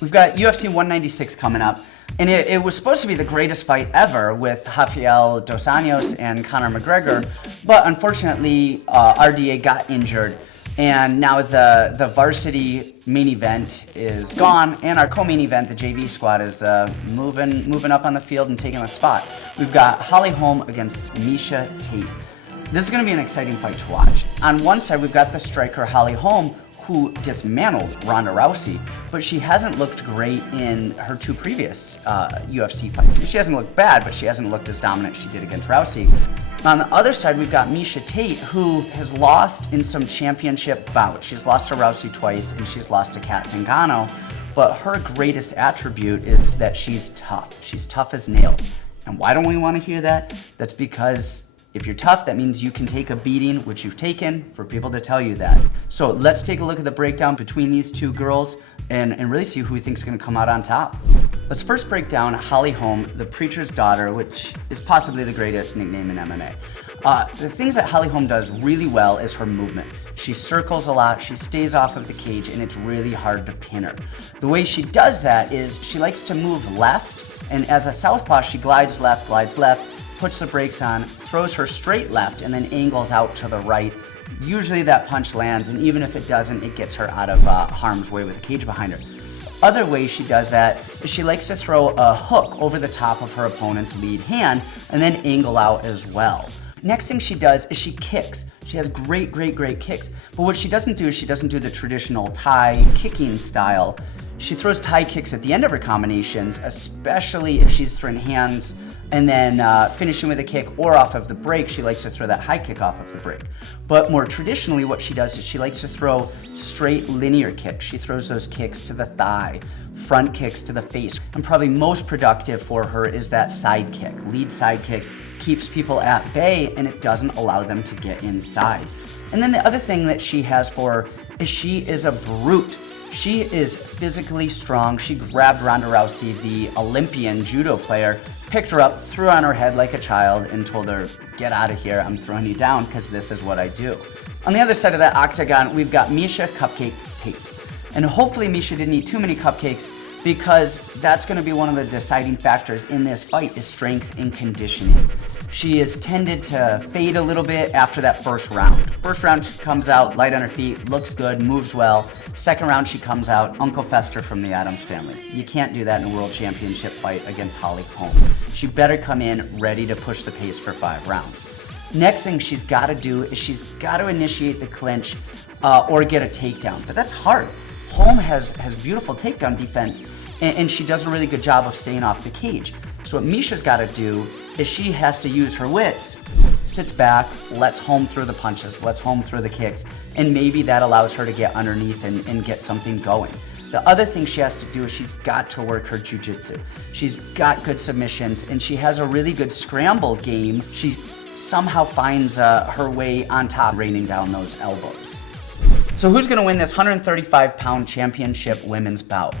We've got UFC 196 coming up, and it was supposed to be the greatest fight ever with Rafael dos Anjos and Conor McGregor, but unfortunately RDA got injured, and now the varsity main event is gone, and our co-main event, the JV squad, is moving up on the field and taking a spot. We've got Holm against Miesha Tate. This is going to be an exciting fight to watch. On one side, we've got the striker Holm, who dismantled Ronda Rousey, but she hasn't looked great in her two previous UFC fights. She hasn't looked bad, but she hasn't looked as dominant as she did against Rousey. On the other side, we've got Miesha Tate, who has lost in some championship bouts. She's lost to Rousey twice, and she's lost to Kat Zingano, but her greatest attribute is that she's tough. She's tough as nails. And why don't we want to hear that? That's because if you're tough, that means you can take a beating, which you've taken, for people to tell you that. So let's take a look at the breakdown between these two girls and really see who we think is going to come out on top. Let's first break down Holm, the preacher's daughter, which is possibly the greatest nickname in MMA. The things that Holm does really well is her movement. She circles a lot, she stays off of the cage, and it's really hard to pin her. The way she does that is she likes to move left, and as a southpaw, she glides left, puts the brakes on, throws her straight left, and then angles out to the right. Usually that punch lands, and even if it doesn't, it gets her out of harm's way with a cage behind her. Other way she does that is she likes to throw a hook over the top of her opponent's lead hand and then angle out as well. Next thing she does is she kicks. She has great kicks, but what she doesn't do is she doesn't do the traditional Thai kicking style. She throws Thai kicks at the end of her combinations, especially if she's throwing hands and then finishing with a kick, or off of the break, she likes to throw that high kick off of the break. But more traditionally, what she does is she likes to throw straight linear kicks. She throws those kicks to the thigh, front kicks to the face, and probably most productive for her is that side kick. Lead side kick keeps people at bay, and it doesn't allow them to get inside. And then the other thing that she has for her is she is a brute. She is physically strong. She grabbed Ronda Rousey, the Olympian judo player, picked her up, threw her on her head like a child, and told her, "Get out of here, I'm throwing you down because this is what I do." On the other side of that octagon, we've got Miesha Cupcake Tate. And hopefully Miesha didn't eat too many cupcakes, because that's going to be one of the deciding factors in this fight is strength and conditioning. She is tended to fade a little bit after that first round. First round, she comes out light on her feet, looks good, moves well. Second round, she comes out Uncle Fester from the Addams Family. You can't do that in a world championship fight against Holm. She better come in ready to push the pace for 5 rounds. Next thing she's got to do is she's got to initiate the clinch or get a takedown, but that's hard. Holm has beautiful takedown defense, and she does a really good job of staying off the cage. So what Miesha's got to do is she has to use her wits, sits back, lets Holm throw the punches, lets Holm throw the kicks, and maybe that allows her to get underneath and get something going. The other thing she has to do is she's got to work her jiu-jitsu. She's got good submissions, and she has a really good scramble game. She somehow finds her way on top, raining down those elbows. So who's going to win this 135-pound championship women's bout?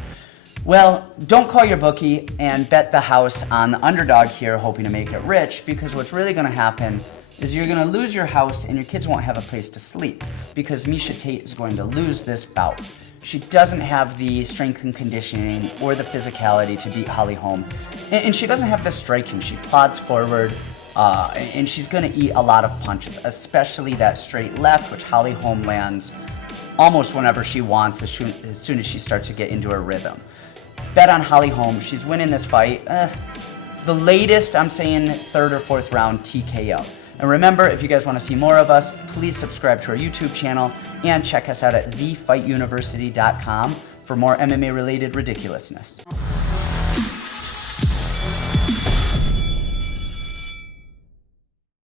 Well, don't call your bookie and bet the house on the underdog here, hoping to make it rich, because what's really going to happen is you're going to lose your house and your kids won't have a place to sleep, because Miesha Tate is going to lose this bout. She doesn't have the strength and conditioning or the physicality to beat Holm, and she doesn't have the striking. She plods forward, and she's going to eat a lot of punches, especially that straight left, which Holm lands almost whenever she wants, as soon as she starts to get into her rhythm. Bet on Holm. She's winning this fight. The latest, I'm saying 3rd or 4th round TKO. And remember, if you guys want to see more of us, please subscribe to our YouTube channel and check us out at thefightuniversity.com for more MMA-related ridiculousness.